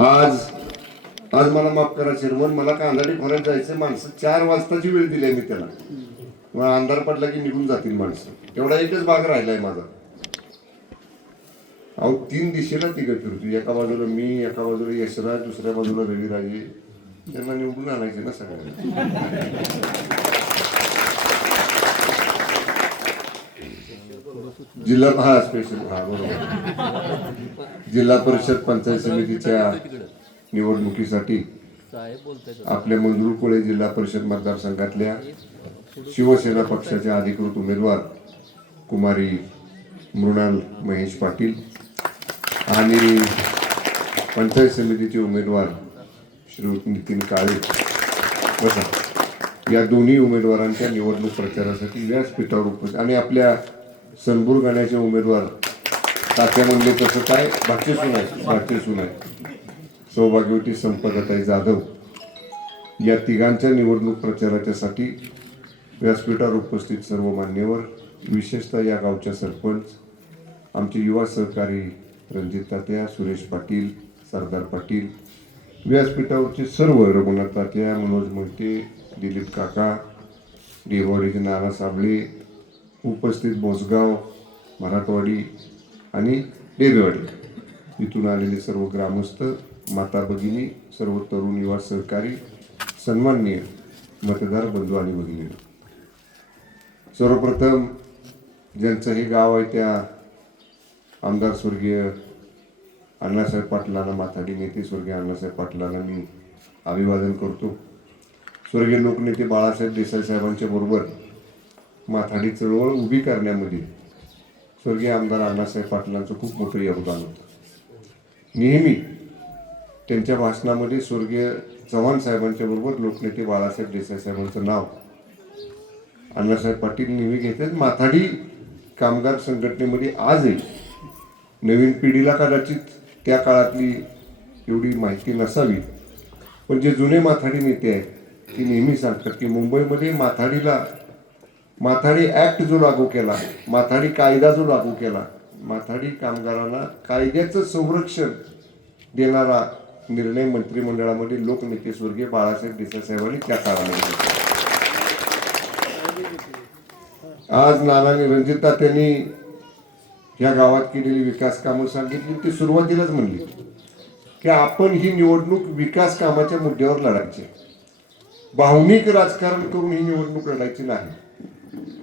आज आज मला माफ करा चेअरमन, मला कांदाडी खोऱ्यात जायचं, माणसं 4 वाजताची वेळ दिली मी त्याला. मग अंधार पडला की निघून जातील माणसं. तेवढा एकच भाग राहिलाय माझा. अहो 3 दिशेला तिघं फिरतो, एका बाजूला मी, एका बाजूला यशराज, दुसऱ्या बाजूला रविराजे. त्यांना निवडून आणायचे ना सगळ्यांना. जिल्हा स्पेशल बरोबर. जिल्हा परिषद पंचायत समितीच्या निवडणुकीसाठी आपल्या मंगरुळपीर जिल्हा परिषद मतदारसंघातल्या शिवसेना पक्षाच्या अधिकृत उमेदवार कुमारी मृणाल महेश पाटील आणि पंचायत समितीचे उमेदवार श्री नितीन काळे बसा, या दोन्ही उमेदवारांच्या निवडणूक प्रचारासाठी व्यासपीठावर उपस्थित आणि आपल्या सनबूर गाण्याचे उमेदवार तात्या म्हणले तसं काय भाग्यसून आहे सौभाग्यवती संपदाताई जाधव या तिघांच्या निवडणूक प्रचाराच्यासाठी व्यासपीठावर उपस्थित सर्व मान्यवर, विशेषतः या गावच्या सरपंच, आमचे युवा सहकारी रणजित तात्या, सुरेश पाटील, सरदार पाटील, व्यासपीठावरचे सर्व रघुनाथ तात्या, मनोज मोहिते, दिलीप काका, देववाडीचे नाना साबळे, उपस्थित बोसगाव, मराठवाडी आणि डेरेवाडी इथून आलेले सर्व ग्रामस्थ, माता भगिनी, सर्व तरुण युवा सहकारी, सन्माननीय मतदार बंधू आणि भगिनी, सर्वप्रथम ज्यांचं हे गाव आहे त्या आमदार स्वर्गीय अण्णासाहेब पाटलांना, माथाडी नेते स्वर्गीय अण्णासाहेब पाटलांना मी अभिवादन करतो. स्वर्गीय लोकनेते बाळासाहेब देसाई साहेबांच्या बरोबर माथाडी चळवळ उभी करण्यामध्ये स्वर्गीय आमदार अण्णासाहेब पाटलांचं खूप मोठं योगदान होतं. नेहमी त्यांच्या भाषणामध्ये स्वर्गीय चव्हाण साहेबांच्या बरोबर लोकनेते बाळासाहेब देसाई साहेबांचं नाव अण्णासाहेब पाटील नेहमी घेतात. माथाडी कामगार संघटनेमध्ये आजही नवीन पिढीला कदाचित त्या काळातली एवढी माहिती नसावी, पण जे जुने माथाडी नेते आहेत ते नेहमी सांगतात की मुंबईमध्ये माथाडी ॲक्ट जो लागू केला, माथाडी कायदा जो लागू केला, माथाडी कामगारांना कायद्याचं संरक्षण देणारा निर्णय मंत्रिमंडळामध्ये लोकनेते स्वर्गीय बाळासाहेब देसाई साहेबांनी त्या काळामध्ये. आज नानाने रणजित तात्यांनी या गावात केलेली विकास कामं सांगितली. ती सुरुवातीलाच म्हणली की आपण ही निवडणूक विकास कामाच्या मुद्द्यावर लढायची, भावनिक राजकारण करून ही निवडणूक लढायची नाही.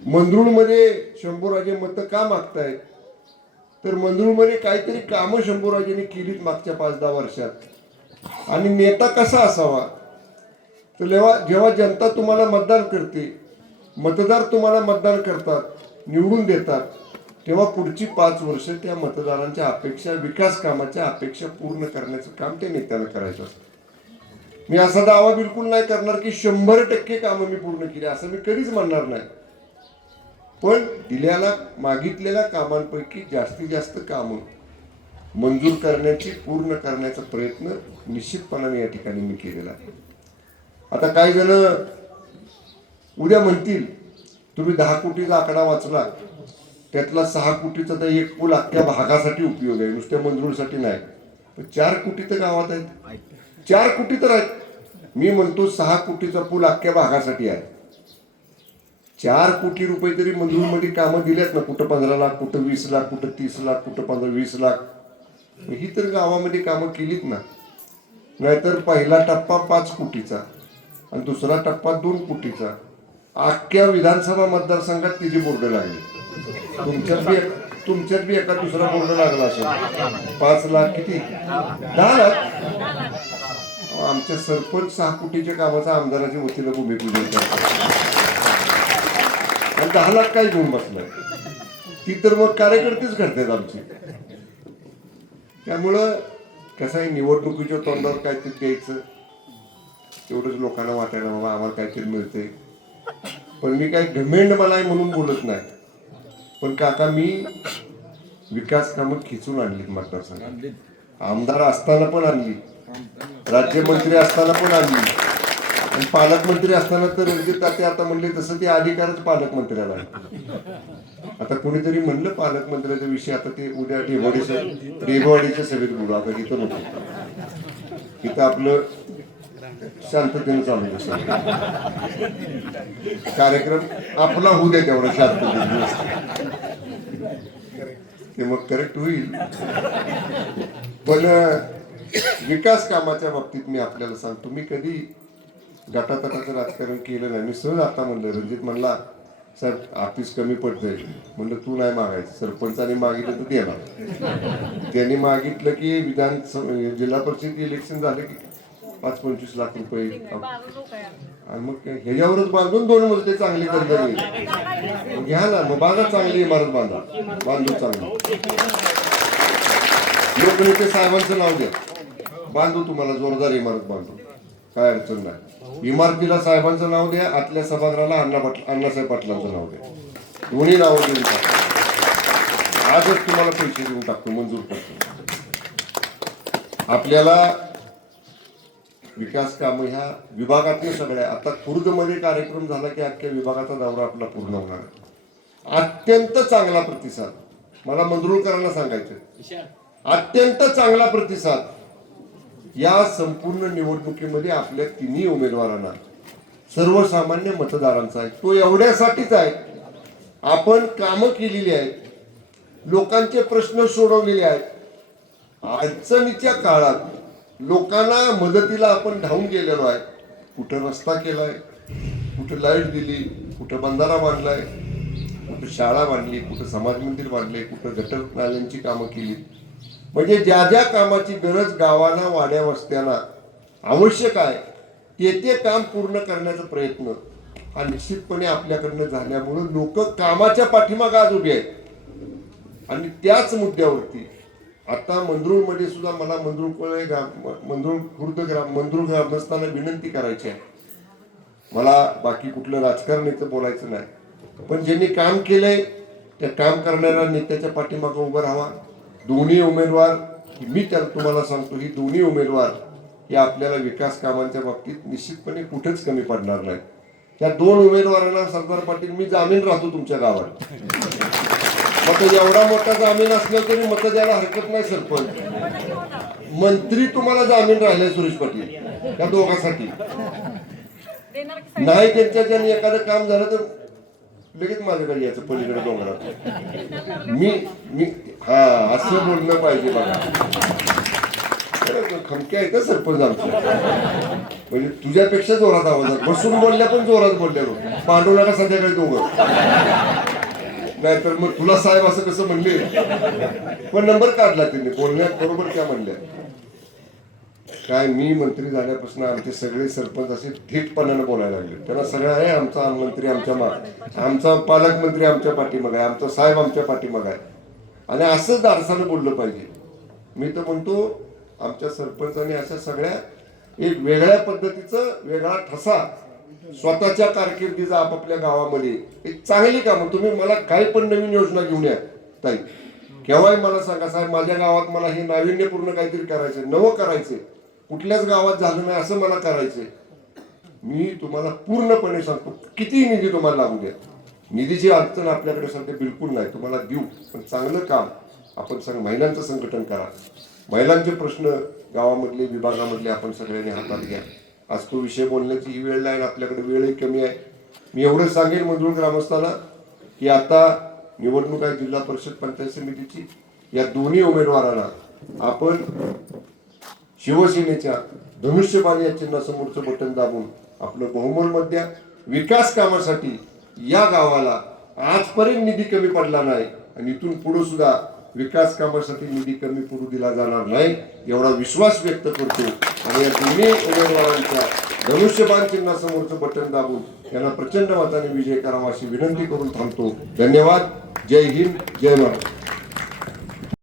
मंगरुळमध्ये शंभूराजे मतं का मागतायत, तर मंगरुळमध्ये काहीतरी कामं शंभूराजेंनी केलीत मागच्या 5-10 वर्षात. आणि नेता कसा असावा, तर जेव्हा जनता तुम्हाला मतदान करते, मतदार तुम्हाला मतदान करतात, निवडून देतात, तेव्हा पुढची 5 वर्ष त्या मतदारांच्या अपेक्षा, विकास कामाच्या अपेक्षा पूर्ण करण्याचं काम त्या नेत्यानं करायचं असतं. मी असा दावा बिलकुल नाही करणार की 100% कामं मी पूर्ण केली, असं मी कधीच म्हणणार नाही. पण दिल्याला मागितलेल्या कामांपैकी जास्तीत जास्त कामं मंजूर करण्याची, पूर्ण करण्याचा प्रयत्न निश्चितपणाने या ठिकाणी मी केलेला आहे. आता काही जण उद्या म्हणतील तुम्ही 10 कोटीचा आकडा वाचला, त्यातला 6 कोटीचा तर एक पूल अख्ख्या भागासाठी उपयोग आहे, नुसत्या मंजूरसाठी नाही. 4 कोटी तर गावात आहेत, 4 कोटी तर आहेत. मी म्हणतो 6 कोटीचा पूल अख्ख्या भागासाठी आहे. 4 कोटी रुपये तरी मंजूरमध्ये कामं दिल्यात ना, कुठं 15 लाख, कुठं 20 लाख, कुठं 30 लाख, कुठं 15-20 लाख. ही तर गावामध्ये कामं केलीत ना. नाहीतर पहिला टप्पा 5 कोटीचा आणि दुसरा टप्पा 2 कोटीचा. अख्ख्या विधानसभा मतदारसंघात तिचे बोर्ड लागले. तुमच्यात बी एका दुसरा बोर्ड लागला असेल. 5 लाख किती, 10 लाख. आमच्या सरपंच 6 कोटीच्या कामाचा आमदाराच्या वतीनं भूमिपूजन करतात आणि 10 लाख काय घेऊन बसलाय. ती तर मग कार्यकर्तेच करतात आमची. त्यामुळं कसं आहे, निवडणुकीच्या तोंडावर काहीतरी द्यायचं, तेवढंच लोकांना वाटायला बाबा आम्हाला काहीतरी मिळतंय. पण मी काही घमेंड मला आहे म्हणून बोलत नाही. पण काका मी विकास कामं खिचून आणलीत मतदारसंघात. आमदार असताना पण आणली, राज्यमंत्री असताना पण आणली आणि पालकमंत्री असताना तर रणजित तात्या आता म्हणले तसं ते अधिकारच पालकमंत्र्याला आहे. आता कोणीतरी म्हणलं पालकमंत्र्याचा विषय आता ते उद्या डेबवाडीच्या सभेत बोलू. आता इथं नको, इथं आपलं शांततेने चालू असं कार्यक्रम आपला होऊ द्या तेवढा शांततेने, ते मग करेक्ट होईल. पण विकास कामाच्या बाबतीत मी आपल्याला सांगतो, मी कधी गटातटाचं राजकारण केलं नाही. मी सहज आता म्हणलं, रणजित म्हणला साहेब ऑफिस कमी पडतंय, म्हणलं तू नाही मागायचं, सरपंचाने मागितलं तर देणार. त्यांनी मागितलं की जिल्हा परिषद इलेक्शन झालं की 5-25 लाख रुपये, आणि मग ह्याच्यावरच बांधून 2 मजले चांगली दर्जा घ्या ना, मग बांधा चांगली इमारत, बांधून चांगली. लोकनेते साहेबांचं नाव द्या, बांधू तुम्हाला जोरदार इमारत बांधू, काय अडचण नाही. इमारतीला साहेबांचं नाव द्या, आतल्या सभागृहाला अण्णासाहेब पाटलांचं नाव द्या, दोन्ही नावं देऊन टाका. आजच तुम्हाला पैसे देऊन टाकतो, मंजूर करतो. आपल्याला विकास काम ह्या विभागातले सगळ्या, आता खुर्दमध्ये कार्यक्रम झाला की अख्ख्या विभागाचा दौरा आपला पूर्ण होणार आहे. अत्यंत चांगला प्रतिसाद, मला मंजूरकरांना सांगायचं, अत्यंत चांगला प्रतिसाद या संपूर्ण निवडणुकीमध्ये आपल्या तिन्ही उमेदवारांना, सर्वसामान्य मतदारांचा आहे. तो एवढ्यासाठीच आहे, आपण कामं केलेली आहेत, लोकांचे प्रश्न सोडवलेले आहेत. अडचणीच्या काळात लोकांना मदतीला आपण धावून गेलेलो आहे. कुठं रस्ता केलाय, कुठं लाईट दिली, कुठं बंधारा बांधलाय, कुठं शाळा बांधली, कुठं समाज मंदिर बांधले, कुठं गटर नाल्यांची कामं केली. म्हणजे ज्या ज्या कामाची गरज गावाला, वाड्या वस्त्यांना आवश्यक आहे, ते काम पूर्ण करण्याचा प्रयत्न हा निश्चितपणे आपल्याकडनं झाल्यामुळं लोक कामाच्या पाठीमागे आज उभे आहेत. आणि त्याच मुद्द्यावरती आता मंद्रुळमध्ये सुद्धा मला मंद्रुळ ग्रामस्थांना विनंती करायची आहे. मला बाकी कुठलं राजकारणाचं बोलायचं नाही, पण ज्यांनी काम केलंय त्या काम करणाऱ्या नेत्याच्या पाठीमागे उभं राहावा. दोन्ही उमेदवार, मी तर तुम्हाला सांगतो, ही दोन्ही उमेदवार हे आपल्याला विकास कामांच्या बाबतीत निश्चितपणे कुठेच कमी पडणार नाही. त्या 2 उमेदवारांना सरदार पाटील मी जामीन राहतो तुमच्या गावात. मग एवढा मोठा जामीन असला तरी मत द्यायला हरकत नाही. सरपंच मंत्री तुम्हाला जामीन राहिले सुरेश पाटील, त्या दोघांसाठी नाही. त्यांच्या ज्यांनी एखादं काम झालं तर लगेच माझ्याकडे यायचं, पलीकडे डोंगरात. मी हा असं बोललं पाहिजे बघा. खमके आहेत ना सरपंच आमच्या, म्हणजे तुझ्यापेक्षा जोरात आवाजात, बसून बोलल्या पण जोरात बोलल्या. पांडुला का संध्याकाळी दोघं, नाहीतर मग तुला साहेब असं कसं म्हणले. पण नंबर काढला त्यांनी, बोलण्यात बरोबर त्या म्हणल्या. काय मी मंत्री झाल्यापासून आमचे सगळे सरपंच असे थेटपणाने बोलायला लागले. त्यांना सगळं आहे, आमचा मंत्री आमच्या आमचा पालकमंत्री आमच्या पाठीमागे आहे, आमचा साहेब आमच्या पाठीमागे आहे. आणि असंच दारसानं बोललं पाहिजे. मी तर म्हणतो आमच्या सरपंचांनी अशा सगळ्या एक वेगळ्या पद्धतीचं वेगळा ठसा स्वतःच्या कारकिर्दीचा आपापल्या गावामध्ये एक चांगली कामं. तुम्ही मला काही पण नवीन योजना घेऊन या ताई, केव्हाही मला सांगा साहेब माझ्या गावात मला हे नाविन्यपूर्ण काहीतरी करायचंय, नवं करायचंय, कुठल्याच गावात झालं नाही असं मला करायचंय. मी तुम्हाला पूर्णपणे सांगतो, कितीही निधी तुम्हाला लागू द्या, निधीची अडचण आपल्याकडे सध्या बिलकुल नाही, तुम्हाला देऊ. पण चांगलं काम आपण महिलांचं संघटन करा, महिलांचे प्रश्न गावामधले विभागामधले आपण सगळ्यांनी हातात घ्या. आज तो विषय बोलण्याची ही वेळ नाही, आपल्याकडे वेळही कमी आहे. मी एवढंच सांगेन मंजूर ग्रामस्थांना की आता निवडणूक आहे जिल्हा परिषद पंचायत समितीची. या दोन्ही उमेदवारांना आपण शिवसेनेच्या धनुष्यबाण या चिन्हासमोरचं बटन दाबून आपलं बहुमत मत द्या. विकास कामासाठी या गावाला आजपर्यंत निधी कमी पडला नाही आणि इथून पुढे सुद्धा विकास कामासाठी निधी कमी पडू दिला जाणार नाही एवढा विश्वास व्यक्त करतो. आणि या दोन्ही उमेदवारांच्या धनुष्यबाण चिन्हासमोरचं बटन दाबून त्यांना प्रचंड मताने विजय करावा अशी विनंती करून थांबतो. धन्यवाद. जय हिंद, जय महाराष्ट्र.